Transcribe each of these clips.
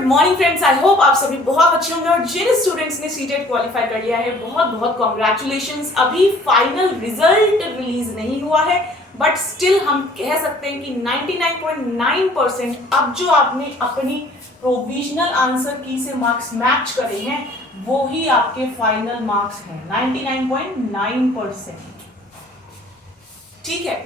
Good morning friends, I hope आप सभी बहुत अच्छे होंगे और जिन स्टूडेंट्स ने सीटेट क्वालिफाई कर लिया है बहुत बहुत कॉन्ग्रेचुलेशंस। अभी फाइनल रिजल्ट रिलीज नहीं हुआ है बट स्टिल हम कह सकते हैं कि 99.9% अब जो आपने अपनी प्रोविजनल आंसर की से मार्क्स मैच करे हैं वो ही आपके फाइनल मार्क्स हैं 99.9%। ठीक है,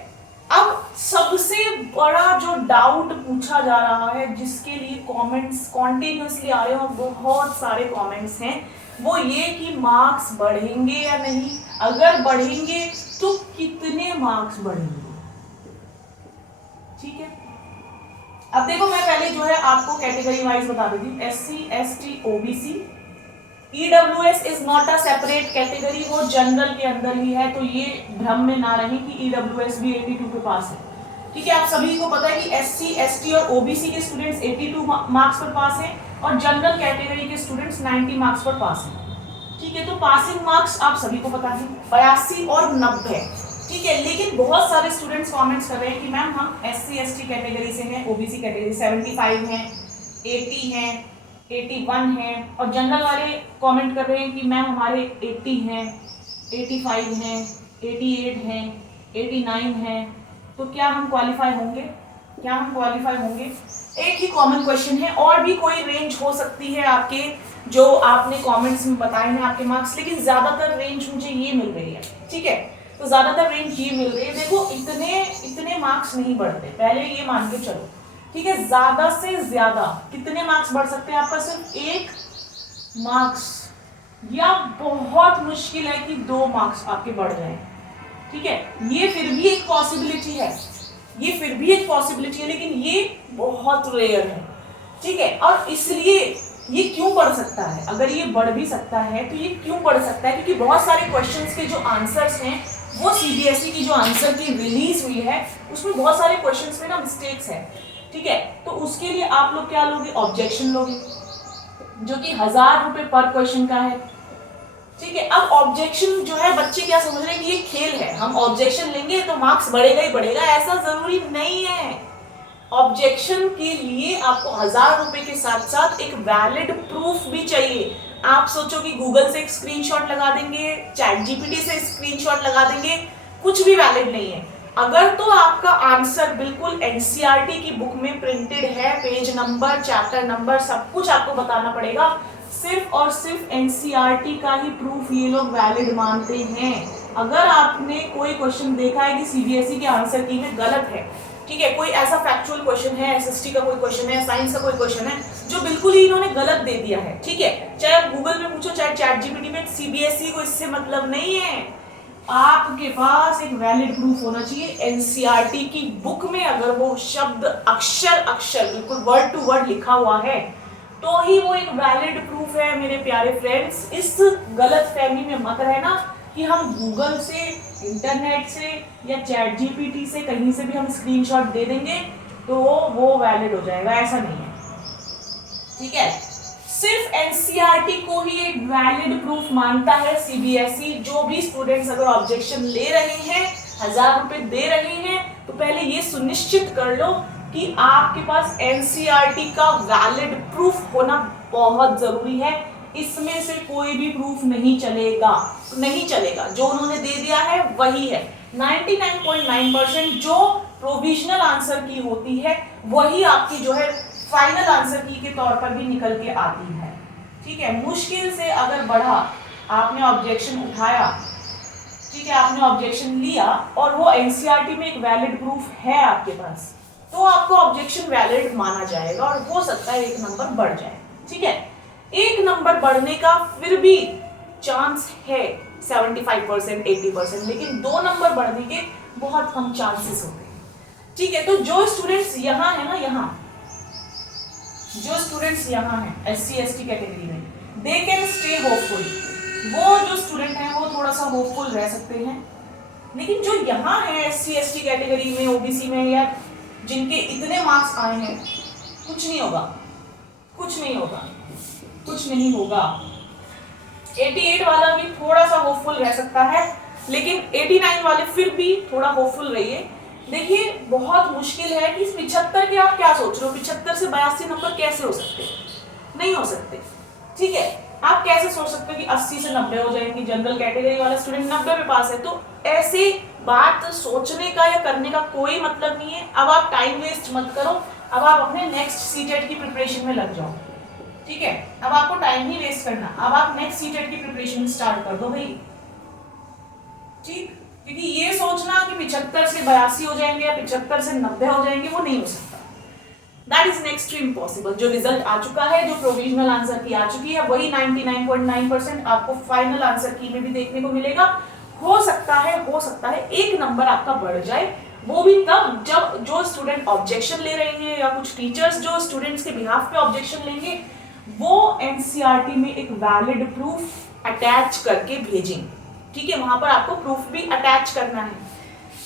अब सबसे बड़ा जो डाउट पूछा जा रहा है जिसके लिए कमेंट्स कॉन्टिन्यूसली आ रहे हैं और बहुत सारे कमेंट्स हैं वो ये कि मार्क्स बढ़ेंगे या नहीं, अगर बढ़ेंगे तो कितने मार्क्स बढ़ेंगे। ठीक है, अब देखो मैं पहले जो है आपको कैटेगरी वाइज बता देती हूँ। SC ST OBC EWS is not a separate category, वो जनरल के अंदर ही है, तो ये भ्रम में ना रहे कि EWS भी 82 के पास है। ठीक है, आप सभी को पता है कि SC ST और OBC के स्टूडेंट्स 82 मार्क्स पर पास हैं और जनरल कैटेगरी के स्टूडेंट्स 90 मार्क्स पर पास हैं। ठीक है, तो पासिंग मार्क्स आप सभी को पता है 82 और 90। ठीक है, लेकिन बहुत सारे स्टूडेंट्स कमेंट्स कर रहे हैं कि मैम हम SC ST कैटेगरी से हैं, OBC कैटेगरी 75 हैं, 80 हैं, 81 है और जनरल वाले कमेंट कर रहे हैं कि मैम हमारे 80 हैं, 85 हैं, 88 हैं, 89 हैं, तो क्या हम क्वालिफाई होंगे? क्या हम क्वालिफाई होंगे? एक ही कॉमन क्वेश्चन है, और भी कोई रेंज हो सकती है आपके जो आपने कमेंट्स में बताए हैं आपके मार्क्स, लेकिन ज्यादातर रेंज मुझे ये मिल रही है। ठीक है, तो ज्यादातर रेंज ये मिल रही है। देखो इतने मार्क्स नहीं बढ़ते, पहले ये मान के चलो। ठीक है, ज्यादा से ज्यादा कितने मार्क्स बढ़ सकते हैं आपका? सिर्फ 1 मार्क्स, या बहुत मुश्किल है कि 2 मार्क्स आपके बढ़ जाएं। ठीक है, ये फिर भी एक पॉसिबिलिटी है, ये फिर भी एक पॉसिबिलिटी है, लेकिन ये बहुत रेयर है। ठीक है, और इसलिए ये क्यों बढ़ सकता है? अगर ये बढ़ भी सकता है तो ये क्यों बढ़ सकता है? क्योंकि बहुत सारे क्वेश्चंस के जो आंसर्स हैं वो CBSE की जो आंसर की रिलीज हुई है उसमें बहुत सारे क्वेश्चंस में ना मिस्टेक्स है। ठीक है, तो उसके लिए आप लोग क्या लोगे? ऑब्जेक्शन लोगे, जो कि 1000 रुपए पर क्वेश्चन का है। ठीक है, अब ऑब्जेक्शन जो है बच्चे क्या समझ रहे हैं कि ये खेल है, हम ऑब्जेक्शन लेंगे तो मार्क्स बढ़ेगा ही बढ़ेगा, ऐसा जरूरी नहीं है। ऑब्जेक्शन के लिए आपको 1000 रुपए के साथ साथ एक वैलिड प्रूफ भी चाहिए। आप सोचो कि गूगल से एक स्क्रीनशॉट लगा देंगे, ChatGPT से स्क्रीनशॉट लगा देंगे, कुछ भी वैलिड नहीं है। अगर तो आपका आंसर बिल्कुल NCERT की बुक में प्रिंटेड है, पेज नंबर, चैप्टर नंबर, सब कुछ आपको बताना पड़ेगा। सिर्फ और सिर्फ NCERT का ही प्रूफ ये लोग वैलिड मानते हैं। अगर आपने कोई क्वेश्चन देखा है कि CBSE के आंसर की में गलत है, ठीक है, कोई ऐसा फैक्चुअल क्वेश्चन है, SST का कोई क्वेश्चन है, साइंस का कोई क्वेश्चन है जो बिल्कुल ही इन्होंने गलत दे दिया है, ठीक है, चाहे आप गूगल में पूछो चाहे ChatGPT में, CBSE को इससे मतलब नहीं है। आपके पास एक वैलिड प्रूफ होना चाहिए। NCERT की बुक में अगर वो शब्द अक्षर अक्षर बिल्कुल वर्ड टू वर्ड लिखा हुआ है तो ही वो एक वैलिड प्रूफ है। मेरे प्यारे फ्रेंड्स, इस गलत फहमी में मत रहना कि हम गूगल से, इंटरनेट से या ChatGPT से कहीं से भी हम स्क्रीनशॉट दे देंगे तो वो वैलिड हो जाएगा, ऐसा नहीं है। ठीक है, सिर्फ NCERT को ही एक वैलिड प्रूफ मानता है CBSE। जो भी स्टूडेंट्स अगर ऑब्जेक्शन ले रहे हैं, 1000 रुपए दे रहे हैं, तो पहले ये सुनिश्चित कर लो कि आपके पास NCERT का वैलिड प्रूफ होना बहुत जरूरी है। इसमें से कोई भी प्रूफ नहीं चलेगा, नहीं चलेगा, जो उन्होंने दे दिया है वही है। 99.9% जो प्रोविजनल आंसर की होती है वही आपकी जो है फाइनल आंसर की के तौर पर भी निकल के आती है। ठीक है, मुश्किल से अगर बढ़ा, आपने ऑब्जेक्शन उठाया, ठीक है, आपने ऑब्जेक्शन लिया और वो NCERT में एक वैलिड प्रूफ है आपके पास, तो आपको ऑब्जेक्शन वैलिड माना जाएगा और हो सकता है 1 नंबर बढ़ जाए। ठीक है, 1 नंबर बढ़ने का फिर भी चांस है 75% 80%, लेकिन 2 नंबर बढ़ने के बहुत कम चांसेस होते हैं। ठीक है, तो जो स्टूडेंट्स यहाँ है ना, यहाँ जो स्टूडेंट्स यहाँ हैं SC ST कैटेगरी में, दे कैन स्टे होपफुल। वो जो स्टूडेंट हैं वो थोड़ा सा होपफुल रह सकते हैं, लेकिन जो यहाँ है SC ST कैटेगरी में, OBC में, या जिनके इतने मार्क्स आए हैं, कुछ नहीं होगा, कुछ नहीं होगा, कुछ नहीं होगा। 88 वाला भी थोड़ा सा होपफुल रह सकता है, लेकिन 89 वाले फिर भी थोड़ा होपफुल रहिए। देखिए, बहुत मुश्किल है कि 75 के आप क्या सोच रहे हो, 75 से 82 नंबर कैसे हो सकते हैं? नहीं हो सकते। ठीक है, आप कैसे सोच सकते हो कि 80 से 90 हो जाएंगे, जनरल कैटेगरी वाला स्टूडेंट 90 में पास है, तो ऐसी बात सोचने का या करने का कोई मतलब नहीं है। अब आप टाइम वेस्ट मत करो, अब आप अपने नेक्स्ट सीटेट की प्रिपरेशन में लग जाओ। ठीक है, अब आपको टाइम ही वेस्ट करना, अब आप नेक्स्ट सीटेट की प्रिपरेशन स्टार्ट कर दो भाई। ठीक, क्योंकि ये सोचना कि 75 से 82 हो जाएंगे या 75 से 90 हो जाएंगे, वो नहीं हो सकता। That is next to impossible. जो रिजल्ट आ चुका है, जो प्रोविजनल आंसर की आ चुकी है, वही 99.9% आपको फाइनल आंसर की में भी देखने को मिलेगा। हो सकता है एक नंबर आपका बढ़ जाए, वो भी तब जब जो स्टूडेंट ऑब्जेक्शन ले रहे हैं या कुछ टीचर्स जो स्टूडेंट्स के बिहाफ पे ऑब्जेक्शन लेंगे, वो एनसीईआरटी में एक वैलिड प्रूफ अटैच करके भेजेंगे। ठीक है, वहां पर आपको प्रूफ भी अटैच करना है।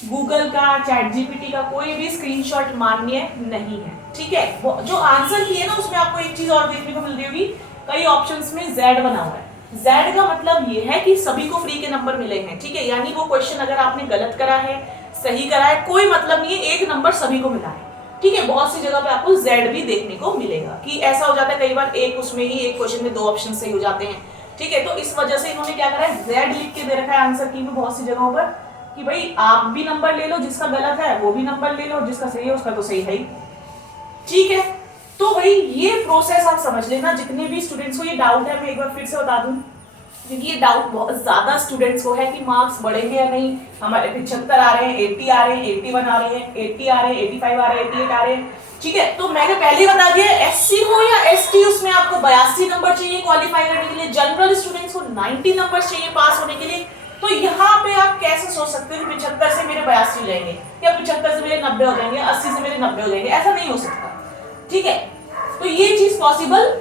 गूगल का, चैट जीपीटी का कोई भी स्क्रीनशॉट मान्य नहीं है। ठीक है, वो जो आंसर की है ना, उसमें आपको एक चीज और देखने को मिल रही होगी, कई ऑप्शंस में Z बना हुआ है। Z का मतलब ये है कि सभी को फ्री के नंबर मिले हैं। ठीक है, यानी वो क्वेश्चन अगर आपने गलत करा है, सही करा है, कोई मतलब नहीं है, एक नंबर सभी को मिला है। ठीक है, बहुत सी जगह पे आपको Z भी देखने को मिलेगा कि ऐसा हो जाता है कई बार, एक उसमें ही एक क्वेश्चन में 2 ऑप्शन सही हो जाते हैं। ठीक है, तो इस वजह से इन्होंने क्या करा है, Z लिख के दे रखा है आंसर की में बहुत सी जगहों पर कि भाई आप भी नंबर ले लो, जिसका गलत है वो भी नंबर ले लो, जिसका सही है उसका तो सही है ही। ठीक है, तो भाई ये प्रोसेस आप समझ लेना। जितने भी स्टूडेंट्स को ये डाउट है, मैं एक बार फिर से बता दूं, क्योंकि ये डाउट बहुत ज्यादा स्टूडेंट्स को है कि मार्क्स बढ़ेंगे या नहीं। हमारे 75 आ रहे हैं, 80 आ रहे हैं, 81 आ रहे हैं, 80 आ रहे हैं, 85 आ रहे हैं, 88 आ रहे हैं। ठीक है, तो मैंने पहले बता दिया, एससी हो या एसटी, उसमें आपको 82 नंबर चाहिए क्वालिफाई करने के लिए। जनरल स्टूडेंट्स को 90 नंबर चाहिए पास होने के लिए। तो यहाँ पे आप कैसे सोच सकते हो कि 75 से मेरे 82 हो जाएंगे या 75 से मेरे 90 हो जाएंगे, 80 से मेरे 90 हो जाएंगे, ऐसा नहीं हो सकता। ठीक है, तो ये चीज पॉसिबल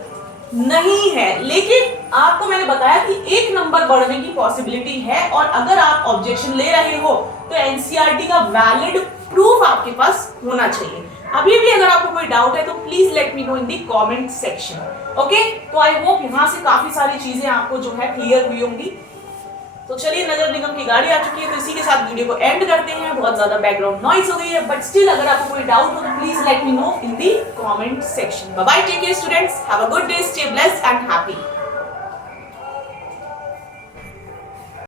नहीं है। लेकिन आपको मैंने बताया कि एक नंबर बढ़ने की पॉसिबिलिटी है, और अगर आप ऑब्जेक्शन ले रहे हो तो एनसीईआरटी का वैलिड प्रूफ आपके पास होना चाहिए। अभी भी अगर आपको कोई डाउट है तो please let me know in the comment section. Okay, तो आई होप यहां से काफी सारी चीजें आपको जो है क्लियर हुई होंगी। तो चलिए, नगर निगम की गाड़ी आ चुकी है, तो इसी के साथ वीडियो को एंड करते हैं। बहुत ज्यादा बैकग्राउंड नॉइज हो गई है, बट स्टिल अगर आपको कोई डाउट हो तो please let me know in the comment section. Bye bye, take care students, have a good day, stay blessed and happy.